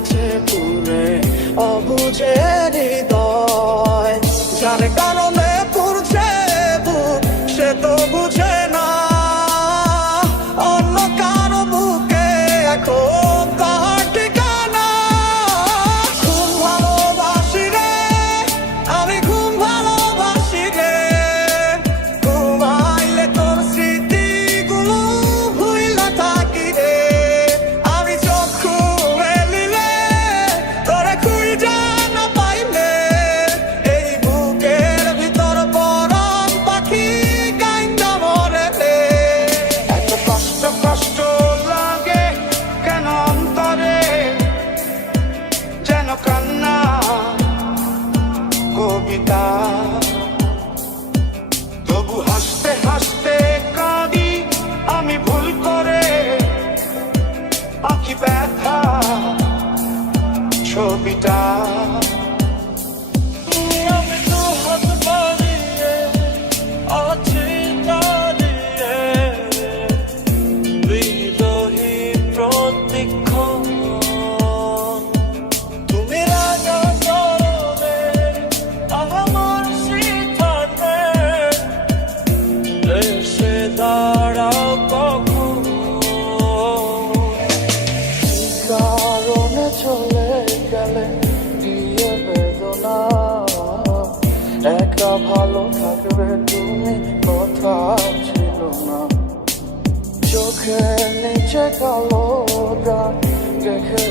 আছে পুরে অবুঝে হৃদয়, যার কারণে পুরছে বুক সে তো বুঝে না অন্য কারো বুকে এখন কার ঠিকানা। ঘুম ভালোবাসি রে, আমি ঘুম ভালোবাসি রে, ঘুমাইলে তোর স্মৃতিগুলো ভুইলা থাকি রে। আমি চোখ খুলিলে তোরে খুঁজা না পাইলে এই বুকের ভিতর পরাণ পাখি কাইন্দা মরে রে। এত কষ্ট কষ্ট লাগে কেন অন্তরে, যেন কান্না কবিতা, তবু হাসতে হাসতে কাঁদি আমি ভুল করে, আঁকি ব্যথা ছবিটা। আমি তো হাত বাড়িয়ে আছি দাঁড়িয়ে, বিরোহী প্রতিক্ষণ। তুমি রাজা চরণে আমার সিদ্ধান্তে এসে দাঁড়াও কখন। কারণে চলে গেলে দিয়ে বেদনা, একা ভালো থাকবে তুমি কথা ছিল না। চোখের নিচে কালো দাগ রেখে